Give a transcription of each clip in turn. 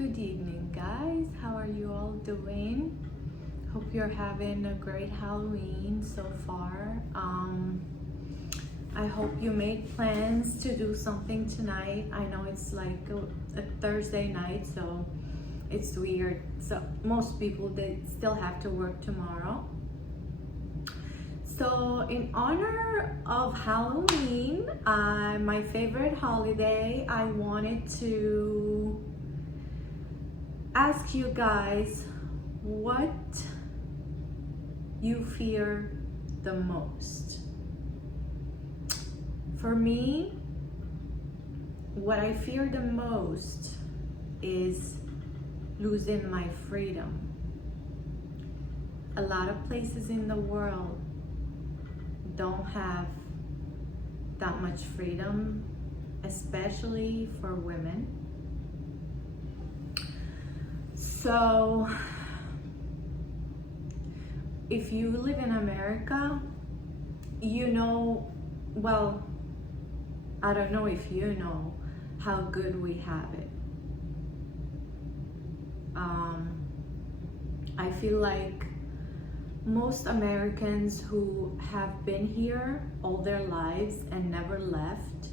Good evening, guys. How are you all doing? Hope you're having a great Halloween so far. I hope you made plans to do something tonight. I know it's like a Thursday night, so it's weird. So most people, they still have to work tomorrow. So in honor of Halloween, my favorite holiday, I wanted to ask you guys what you fear the most. For me, what I fear the most is losing my freedom. A lot of places in the world don't have that much freedom, especially for women. So if you live in America, you know, well, I don't know if you know how good we have it. I feel like most Americans who have been here all their lives and never left,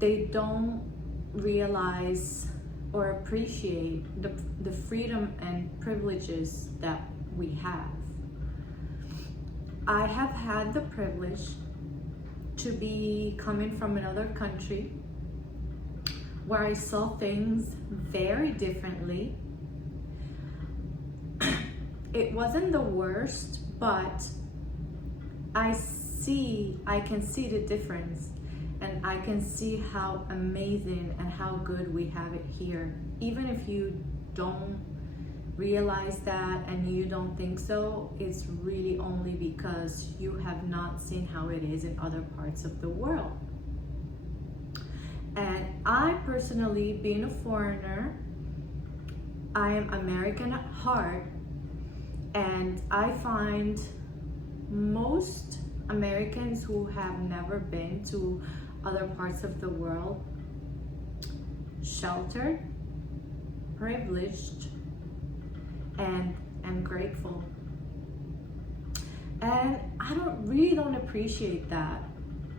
they don't realize or appreciate the freedom and privileges that we have. I have had the privilege to be coming from another country where I saw things very differently. It wasn't the worst, but I can see the difference, and I can see how amazing and how good we have it here. Even if you don't realize that and you don't think so, it's really only because you have not seen how it is in other parts of the world. And I personally, being a foreigner, I am American at heart, and I find most Americans who have never been to other parts of the world sheltered, privileged, and grateful. And I really don't appreciate that.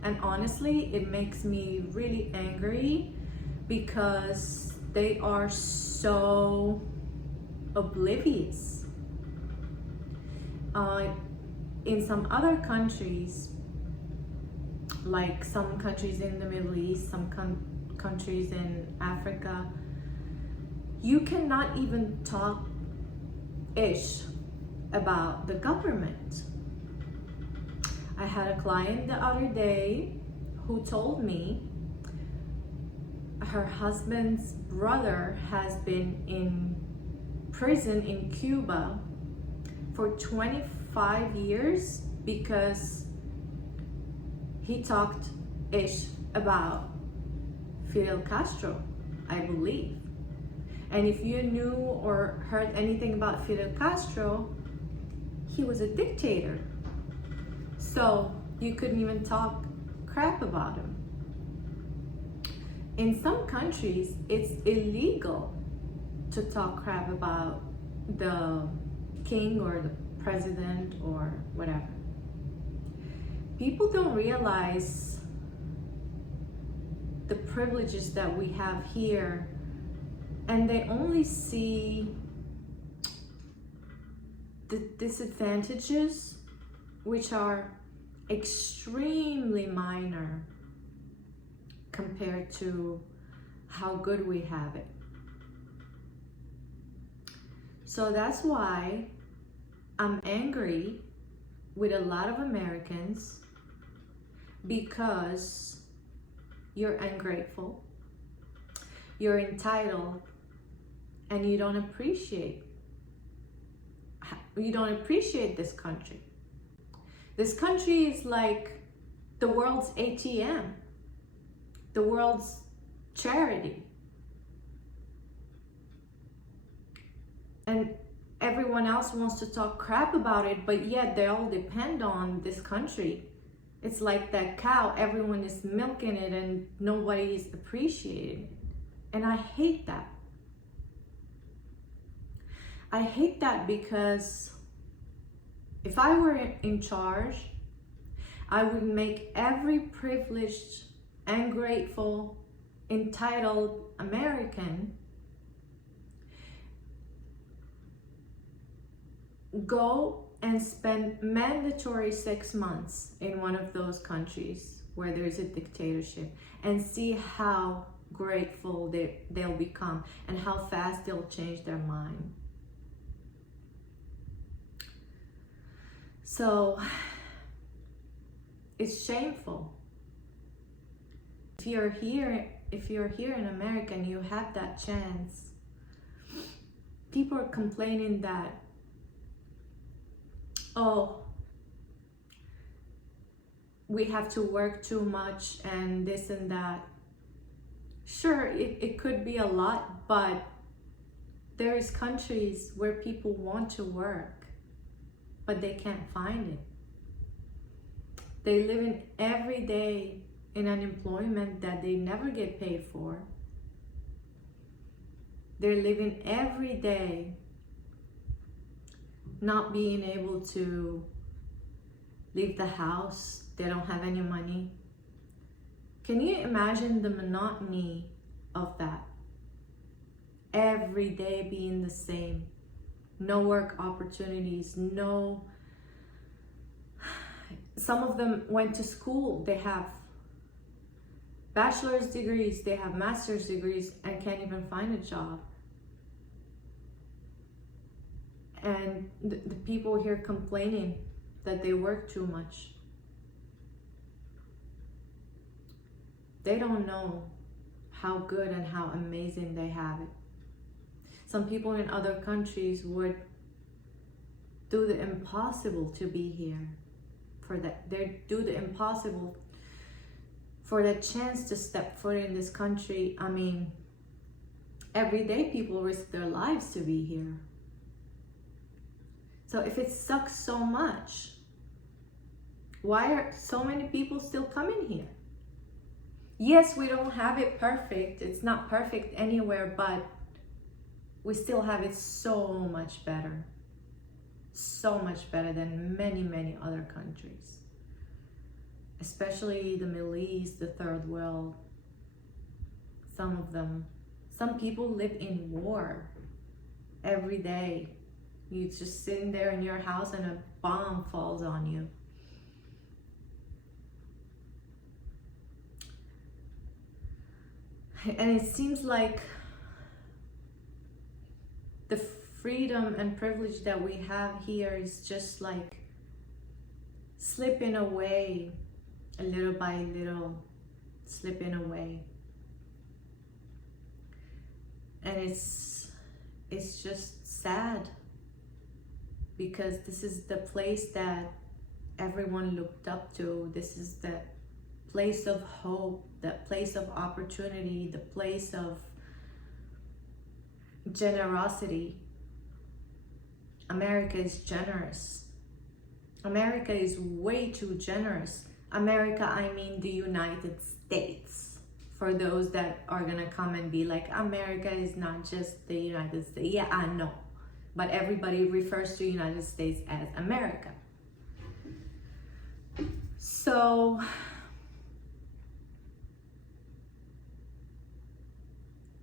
And honestly, it makes me really angry because they are so oblivious. In some other countries, like some countries in the Middle East, some countries in Africa, you cannot even talk ish about the government. I had a client the other day who told me her husband's brother has been in prison in Cuba for 25 years because he talked ish about Fidel Castro, I believe. And if you knew or heard anything about Fidel Castro, he was a dictator. So you couldn't even talk crap about him. In some countries, it's illegal to talk crap about the king or the president or whatever. People don't realize the privileges that we have here, and they only see the disadvantages, which are extremely minor compared to how good we have it. So that's why I'm angry with a lot of Americans, because you're ungrateful, you're entitled, and you don't appreciate this country. This country is like the world's ATM, the world's charity. And everyone else wants to talk crap about it, but yet they all depend on this country. It's like that cow, everyone is milking it and nobody is appreciating it. And I hate that. I hate that, because if I were in charge, I would make every privileged and grateful, entitled American go and spend mandatory 6 months in one of those countries where there's a dictatorship, and see how grateful they'll become and how fast they'll change their mind. So it's shameful. If you're here in America and you have that chance, people are complaining that, oh, we have to work too much and this and that. Sure, it could be a lot, but there is countries where people want to work, but they can't find it. They live in every day in unemployment that they never get paid for. They're living every day not being able to leave the house. They don't have any money. Can you imagine the monotony of that? Every day being the same. No work opportunities, no. Some of them went to school. They have bachelor's degrees, they have master's degrees, and can't even find a job. And the people here complaining that they work too much. They don't know how good and how amazing they have it. Some people in other countries would do the impossible to be here. They do the impossible for the chance to step foot in this country. I mean, every day people risk their lives to be here. So if it sucks so much, why are so many people still coming here? Yes, we don't have it perfect. It's not perfect anywhere, but we still have it so much better. So much better than many, many other countries. Especially the Middle East, the third world. Some of them. Some people live in war every day. You're just sitting there in your house and a bomb falls on you. And it seems like the freedom and privilege that we have here is just like slipping away a little by little, slipping away. And it's just sad, because this is the place that everyone looked up to. This is the place of hope, the place of opportunity, the place of generosity. America is generous. America is way too generous. America, I mean the United States. For those that are gonna come and be like, America is not just the United States. Yeah, I know. But everybody refers to United States as America. So,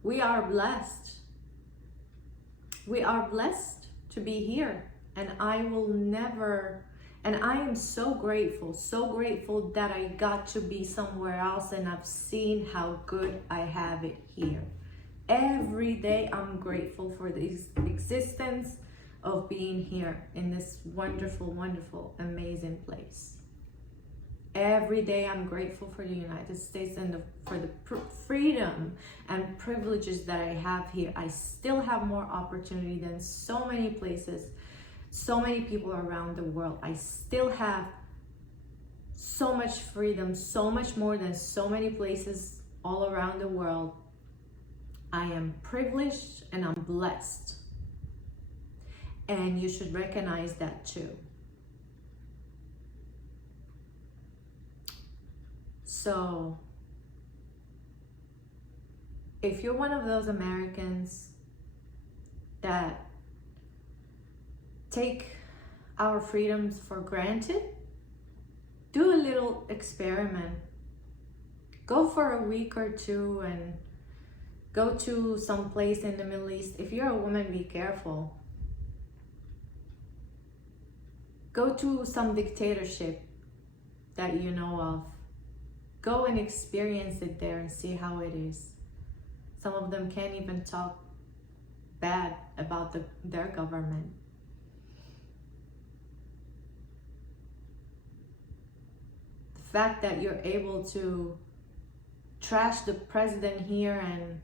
we are blessed. We are blessed to be here. And I will never, and I am so grateful that I got to be somewhere else and I've seen how good I have it here. Every day I'm grateful for the existence of being here in this wonderful, wonderful, amazing place. Every day I'm grateful for the United States and for the freedom and privileges that I have here. I still have more opportunity than so many places, so many people around the world. I still have so much freedom, so much more than so many places all around the world. I am privileged and I'm blessed. And you should recognize that too. So, if you're one of those Americans that take our freedoms for granted, do a little experiment. Go for a week or two and go to some place in the Middle East. If you're a woman, be careful. Go to some dictatorship that you know of. Go and experience it there and see how it is. Some of them can't even talk bad about their government. The fact that you're able to trash the president here and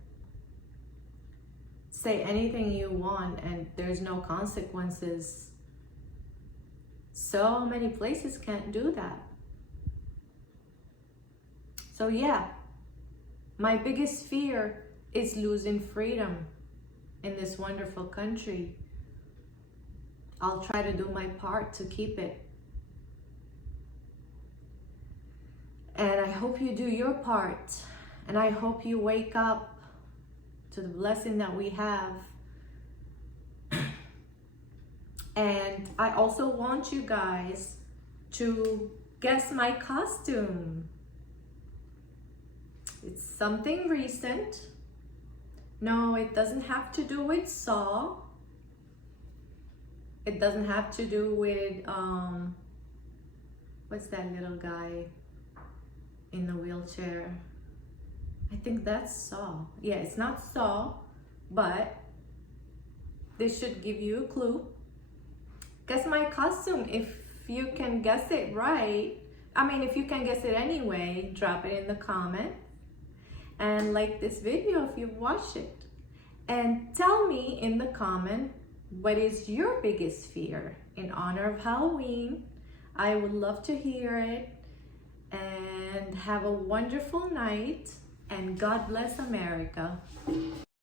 say anything you want and there's no consequences. So many places can't do that. So yeah, my biggest fear is losing freedom in this wonderful country. I'll try to do my part to keep it. And I hope you do your part. And I hope you wake up to the blessing that we have. And I also want you guys to guess my costume. It's something recent. No, it doesn't have to do with Saw. It doesn't have to do with, what's that little guy in the wheelchair? I think that's Saw. Yeah, it's not Saw, but this should give you a clue. Guess my costume. If you can guess it right, if you can guess it anyway, drop it in the comment. And like this video if you've watched it. And tell me in the comment, what is your biggest fear in honor of Halloween? I would love to hear it. And have a wonderful night. And God bless America.